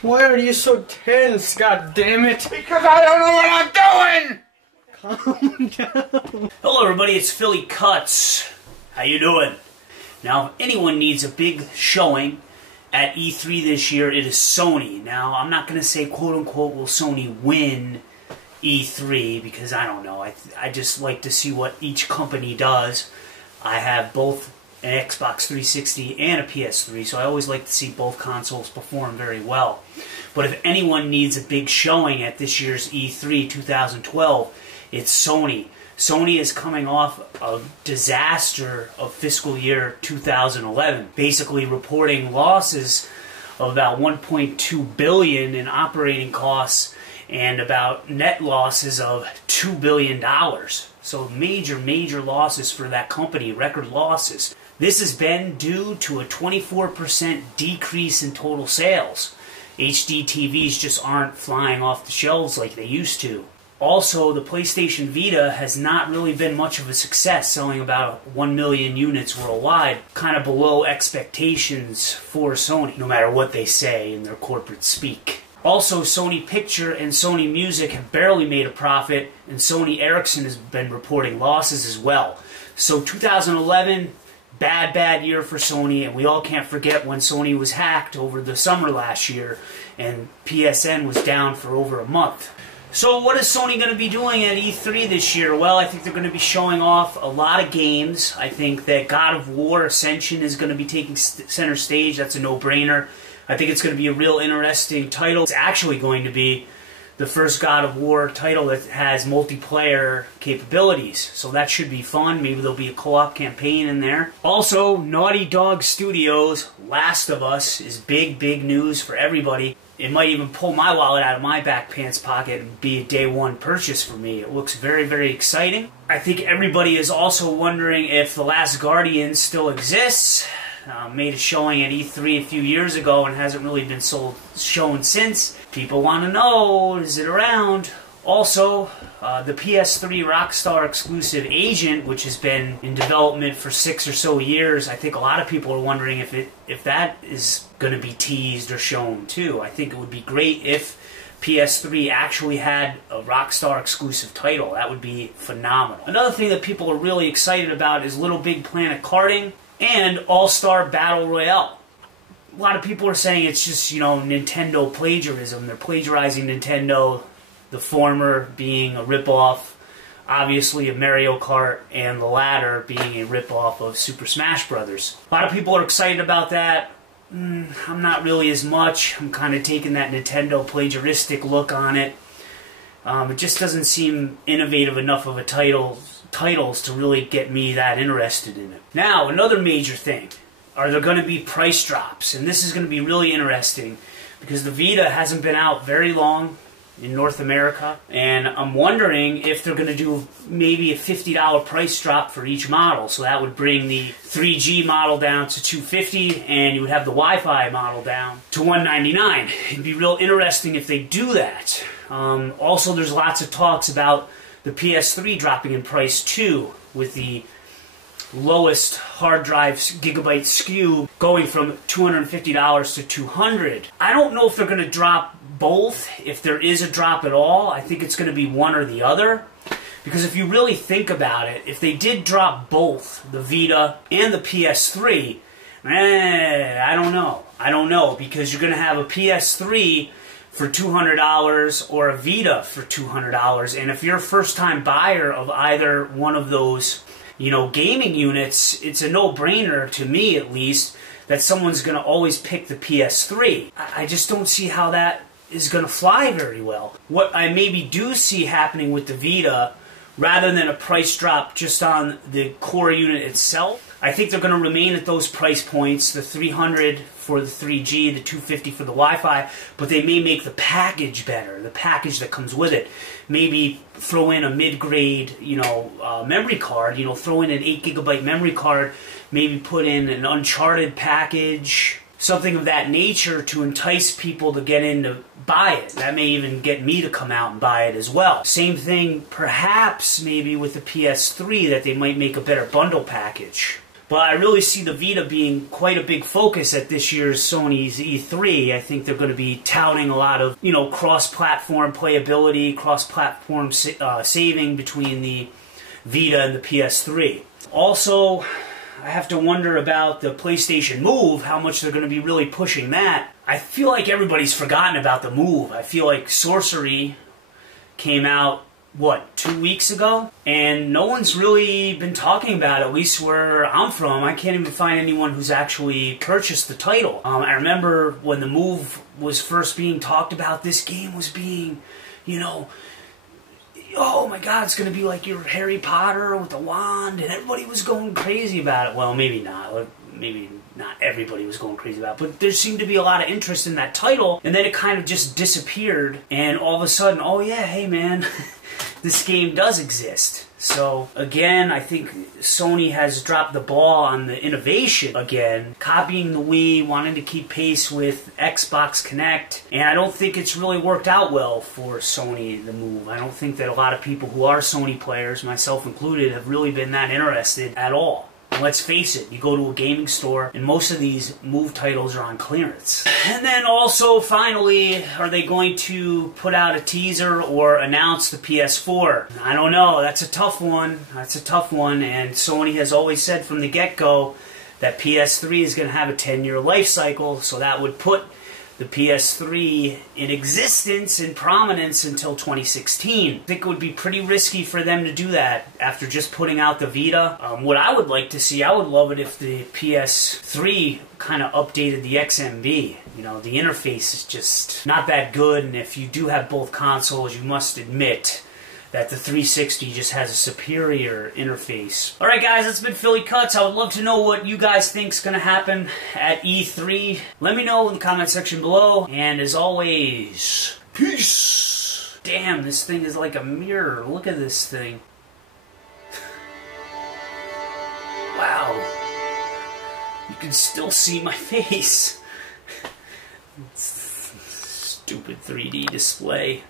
Why are you so tense, god damn it? Because I don't know what I'm doing! Calm down. Hello everybody, it's Philly Kuts. How you doing? Now, if anyone needs a big showing at E3 this year, it is Sony. Now, I'm not going to say quote-unquote will Sony win E3, because I don't know. I just like to see what each company does. I have both an Xbox 360 and a PS3, so I always like to see both consoles perform very well. But if anyone needs a big showing at this year's E3 2012, it's Sony. Sony is coming off a disaster of fiscal year 2011, basically reporting losses of about $1.2 billion in operating costs and about net losses of $2 billion. So major losses for that company, record losses. This has been due to a 24% decrease in total sales. HD TVs just aren't flying off the shelves like they used to. Also, the PlayStation Vita has not really been much of a success, selling about 1 million units worldwide, kind of below expectations for Sony, no matter what they say in their corporate speak. Also, Sony Picture and Sony Music have barely made a profit, and Sony Ericsson has been reporting losses as well. So 2011, bad year for Sony, and we all can't forget when Sony was hacked over the summer last year, and PSN was down for over a month. So what is Sony going to be doing at E3 this year? Well, I think they're going to be showing off a lot of games. I think that God of War Ascension is going to be taking center stage. That's a no-brainer. I think it's going to be a real interesting title. It's actually going to be the first God of War title that has multiplayer capabilities. So that should be fun. Maybe there'll be a co-op campaign in there. Also, Naughty Dog Studios' Last of Us is big news for everybody. It might even pull my wallet out of my back pants pocket and be a day one purchase for me. It looks very exciting. I think everybody is also wondering if The Last Guardian still exists. Made a showing at E3 a few years ago and hasn't really been shown since. People want to know, is it around? Also, the PS3 Rockstar exclusive Agent, which has been in development for 6 or so years, I think a lot of people are wondering if that is going to be teased or shown too. I think it would be great if PS3 actually had a Rockstar exclusive title. That would be phenomenal. Another thing that people are really excited about is Little Big Planet Karting and All-Star Battle Royale. A lot of people are saying it's just, you know, Nintendo plagiarism. They're plagiarizing Nintendo, the former being a ripoff, obviously, of Mario Kart, and the latter being a ripoff of Super Smash Bros. A lot of people are excited about that. I'm not really as much. I'm kind of taking that Nintendo plagiaristic look on it. It just doesn't seem innovative enough of a titles to really get me that interested in it. Now, another major thing. Are there going to be price drops? And this is going to be really interesting because the Vita hasn't been out very long in North America, and I'm wondering if they're going to do maybe a $50 price drop for each model. So that would bring the 3G model down to $250, and you would have the Wi-Fi model down to $199. It'd be real interesting if they do that. Also, there's lots of talks about the PS3 dropping in price too, with the lowest hard drive gigabyte SKU going from $250 to $200. I don't know if they're going to drop both, if there is a drop at all. I think it's going to be one or the other. Because if you really think about it, if they did drop both, the Vita and the PS3, I don't know. I don't know, because you're going to have a PS3 for $200 or a Vita for $200. And if you're a first-time buyer of either one of those, you know, gaming units, it's a no-brainer, to me at least, that someone's going to always pick the PS3. I just don't see how that is going to fly very well. What I maybe do see happening with the Vita, rather than a price drop just on the core unit itself, I think they're going to remain at those price points, the $300 for the 3G, the $250 for the Wi-Fi, but they may make the package better, the package that comes with it. Maybe throw in a mid-grade, you know, memory card, you know, throw in an 8GB memory card, maybe put in an Uncharted package, something of that nature to entice people to get in to buy it. That may even get me to come out and buy it as well. Same thing, perhaps, maybe with the PS3, that they might make a better bundle package. But I really see the Vita being quite a big focus at this year's Sony's E3. I think they're going to be touting a lot of, you know, cross-platform playability, cross-platform saving between the Vita and the PS3. Also, I have to wonder about the PlayStation Move, how much they're going to be really pushing that. I feel like everybody's forgotten about the Move. I feel like Sorcery came out, what, 2 weeks ago? And no one's really been talking about it, at least where I'm from. I can't even find anyone who's actually purchased the title. I remember when the Move was first being talked about, this game was being, you know, oh my god, it's going to be like your Harry Potter with the wand, and everybody was going crazy about it. Well, maybe not. Maybe not everybody was going crazy about it, but there seemed to be a lot of interest in that title, and then it kind of just disappeared, and all of a sudden, oh yeah, hey man, this game does exist. So, again, I think Sony has dropped the ball on the innovation again, copying the Wii, wanting to keep pace with Xbox Connect, and I don't think it's really worked out well for Sony, the Move. I don't think that a lot of people who are Sony players, myself included, have really been that interested at all. Let's face it, you go to a gaming store, and most of these Move titles are on clearance. And then also, finally, are they going to put out a teaser or announce the PS4? I don't know. That's a tough one. That's a tough one, and Sony has always said from the get-go that PS3 is going to have a 10-year life cycle, so that would put the PS3 in existence, in prominence, until 2016. I think it would be pretty risky for them to do that after just putting out the Vita. What I would like to see, I would love it if the PS3 kind of updated the XMB. You know, the interface is just not that good, and if you do have both consoles, you must admit that the 360 just has a superior interface. Alright guys, that's been Philly Kuts. I would love to know what you guys think is going to happen at E3. Let me know in the comment section below. And as always, peace! Damn, this thing is like a mirror. Look at this thing. Wow. You can still see my face. Stupid 3D display.